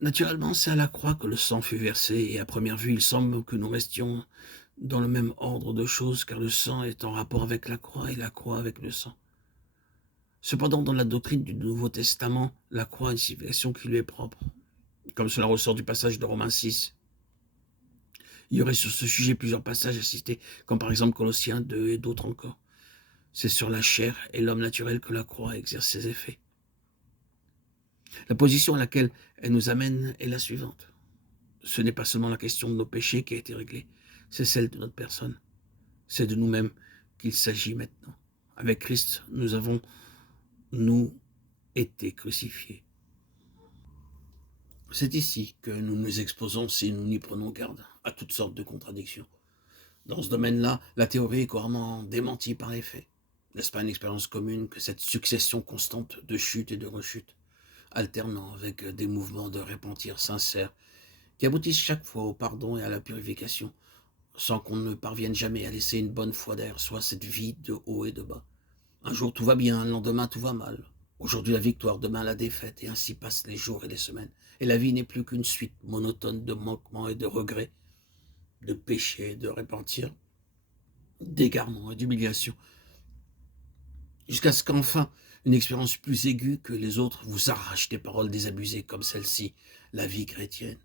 Naturellement, c'est à la croix que le sang fut versé, et à première vue, il semble que nous restions dans le même ordre de choses, car le sang est en rapport avec la croix et la croix avec le sang. Cependant, dans la doctrine du Nouveau Testament, la croix a une signification qui lui est propre, comme cela ressort du passage de Romains 6. Il y aurait sur ce sujet plusieurs passages à citer, comme par exemple Colossiens 2 et d'autres encore. C'est sur la chair et l'homme naturel que la croix exerce ses effets. La position à laquelle elle nous amène est la suivante. Ce n'est pas seulement la question de nos péchés qui a été réglée, c'est celle de notre personne. C'est de nous-mêmes qu'il s'agit maintenant. Avec Christ, nous avons, nous, été crucifiés. C'est ici que nous nous exposons, si nous n'y prenons garde, à toutes sortes de contradictions. Dans ce domaine-là, la théorie est couramment démentie par les faits. N'est-ce pas une expérience commune que cette succession constante de chutes et de rechutes, alternant avec des mouvements de repentir sincères, qui aboutissent chaque fois au pardon et à la purification, sans qu'on ne parvienne jamais à laisser une bonne foi derrière soi cette vie de haut et de bas. Un jour tout va bien, le lendemain tout va mal. Aujourd'hui la victoire, demain la défaite, et ainsi passent les jours et les semaines. Et la vie n'est plus qu'une suite monotone de manquements et de regrets, de péchés, de repentir, d'égarements et d'humiliation, jusqu'à ce qu'enfin, une expérience plus aiguë que les autres vous arrache des paroles désabusées comme celle-ci. La vie chrétienne,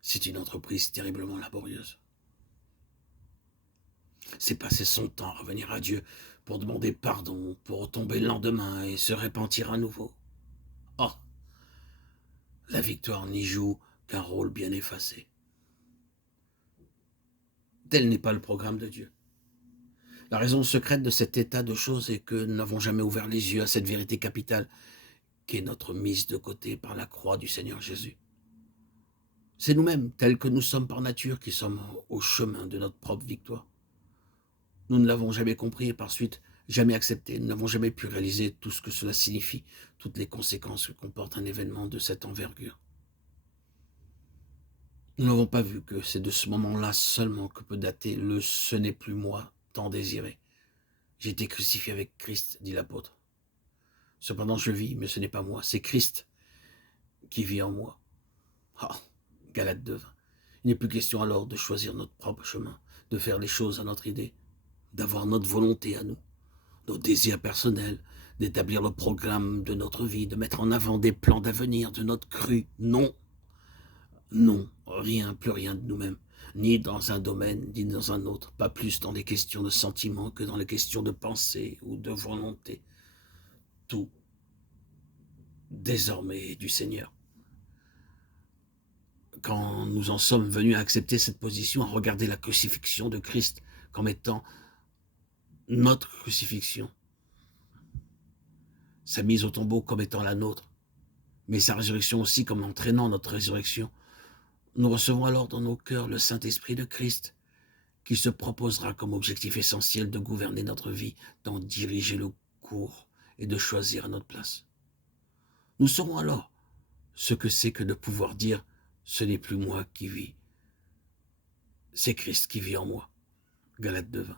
c'est une entreprise terriblement laborieuse. C'est passer son temps à revenir à Dieu pour demander pardon, pour retomber le lendemain et se repentir à nouveau. Oh, la victoire n'y joue qu'un rôle bien effacé. Tel n'est pas le programme de Dieu. La raison secrète de cet état de choses est que nous n'avons jamais ouvert les yeux à cette vérité capitale qui est notre mise de côté par la croix du Seigneur Jésus. C'est nous-mêmes, tels que nous sommes par nature, qui sommes au chemin de notre propre victoire. Nous ne l'avons jamais compris et par suite jamais accepté. Nous n'avons jamais pu réaliser tout ce que cela signifie, toutes les conséquences que comporte un événement de cette envergure. Nous n'avons pas vu que c'est de ce moment-là seulement que peut dater le « ce n'est plus moi » tant désiré. J'ai été crucifié avec Christ, dit l'apôtre. Cependant je vis, mais ce n'est pas moi, c'est Christ qui vit en moi. Ah, Galates 2. Il n'est plus question alors de choisir notre propre chemin, de faire les choses à notre idée, d'avoir notre volonté à nous, nos désirs personnels, d'établir le programme de notre vie, de mettre en avant des plans d'avenir, de notre crue. Non, non, rien, plus rien de nous-mêmes, ni dans un domaine, ni dans un autre, pas plus dans les questions de sentiments que dans les questions de pensée ou de volonté. Tout, désormais, du Seigneur. Quand nous en sommes venus à accepter cette position, à regarder la crucifixion de Christ comme étant notre crucifixion, sa mise au tombeau comme étant la nôtre, mais sa résurrection aussi comme entraînant notre résurrection, nous recevons alors dans nos cœurs le Saint-Esprit de Christ, qui se proposera comme objectif essentiel de gouverner notre vie, d'en diriger le cours et de choisir à notre place. Nous saurons alors ce que c'est que de pouvoir dire « ce n'est plus moi qui vis, c'est Christ qui vit en moi ». Galates 2:20.